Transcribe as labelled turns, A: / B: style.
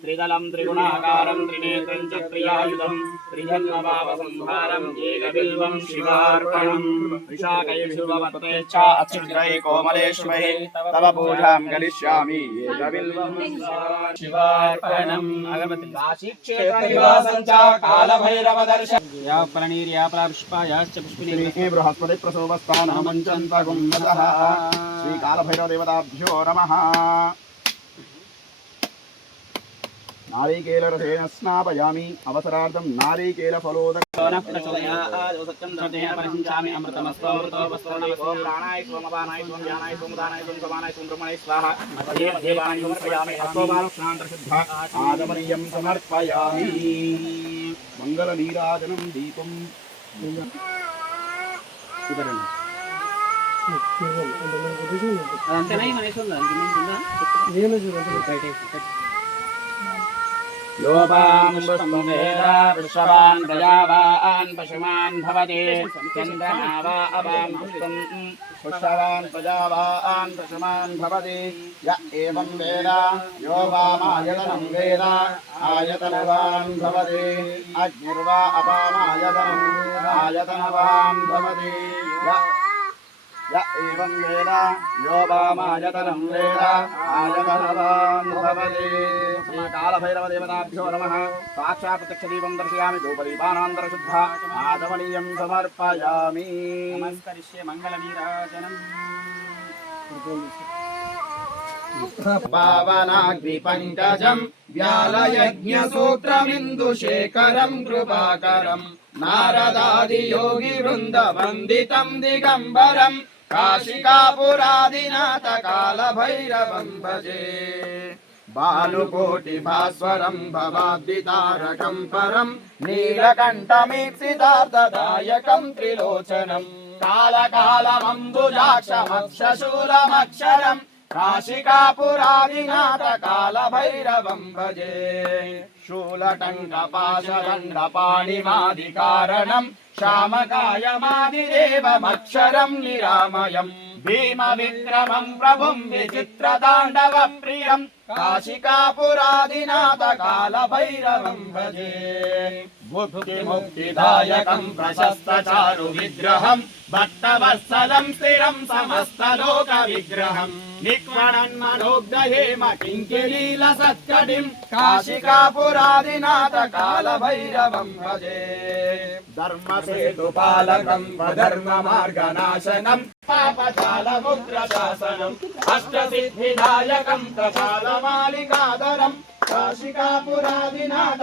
A: త్రిదళం త్రిగుణాకారం త్రినేత్రం చ త్రియాయుధం త్రిజన్మపాపసంహారం ఏకబిల్వం శివార్పణం విశాఖై విశుభవత్తే చ అచ్యుద్రై కోమలేశ్వై తవ పూజాం కరిష్యామి ఏకబిల్వం శివార్పణం అగమతి కాశీక్షేత్రనివాసం చ కాలభైరవ దర్శనం యా ఫలనీర్యా పుష్పాయాశ్చ పుష్పినీ బృహస్పతి ప్రసోపస్థానమంచంతగుం నమః శ్రీ కాలభైరవ దేవతాభ్యో నమః నారీకేలరసేన స్నాపయామి అవసరార్థం నారీకేల ఫలోదక పరిశించామి అమృతమస్వమృతో ఓం ప్రాణాయ సోమపానాయ సోమ జ్ఞానాయ సోమదానాయ సోమ సమానాయ సోమ బ్రహ్మణే స్వాహ అదే దేవాని సమర్పయామి అస్వబాల స్నాంతశుద్ధ ఆదమనీయం సమర్పయామి మంగళ నీరాజనం దీపం ఇదరండి
B: అదంతేనా ఈ మనిషి ఉందా
A: లోపాముష్పం వేద వృషభాన్ ప్రజావాన్ పశుమాన్ భవతి చంద్రమా వా పుష్పవాన్ ప్రజావాన్ పశుమాన్ భవతి య ఏవం వేద యో వామాయతనం వేద ఆయతనవాన్ భవతి అగ్నిర్వా అపామాయతనం ఆయతనవాన్ భవతి య య ఏవం వేద యో వామాయతనం వేద ఆయతనవాన్ భవతి కాళభైరవ దేవతాభ్యో నమః సాక్షాత్ ప్రత్యక్ష దీపం దర్శయామి ధూపదీపానాంతర శుద్ధ ఆదమనీయం సమర్పయామి నమస్కరిష్యే మంగళ నీరాజనం
C: పావనాగ్నిపంకజం వ్యాలయజ్ఞసూత్రమిందుశేఖరం కృపాకరం నారదాదియోగి వృందవందితం దిగంబరం కాశికాపురాదినాథ కాలభైరవం భజే భాస్వరం భవాద్దితారకం పరం నీలకంఠమీప్సితార్థదాయకం త్రిలోచనం కాలకాలమంబుజాక్షమక్షశూలమక్షరం కాశికాపురాదినాథ కాలభైరవం భజే శూలటంకపాశరండపాణిమాదికారణం శ్యామకాయమాదిదేవమక్షరం నిరామయం భీమ విక్రమం ప్రభుం విచిత్రతాండవ ప్రియం కాశికాపురాదినాథ కాల భైరవం భజే मुक्तिमुक्तिदायकम् प्रशस्तचारुविग्रहम् भक्तवत्सलम् स्थिरम् समस्तलोकविग्रहम् निक्वणन् मनोग्रहेम किङ्किलीलसत्कटिम् काशिकापुरादिनाथ कालभैरवम् भजे। धर्मसेतुपालकम् स्वधर्ममार्गनाशनम् पापचालमुद्रशासनम् अष्टसिद्धिदायकम् प्रशालमालिकादरम् काशिकापुरादिनाथ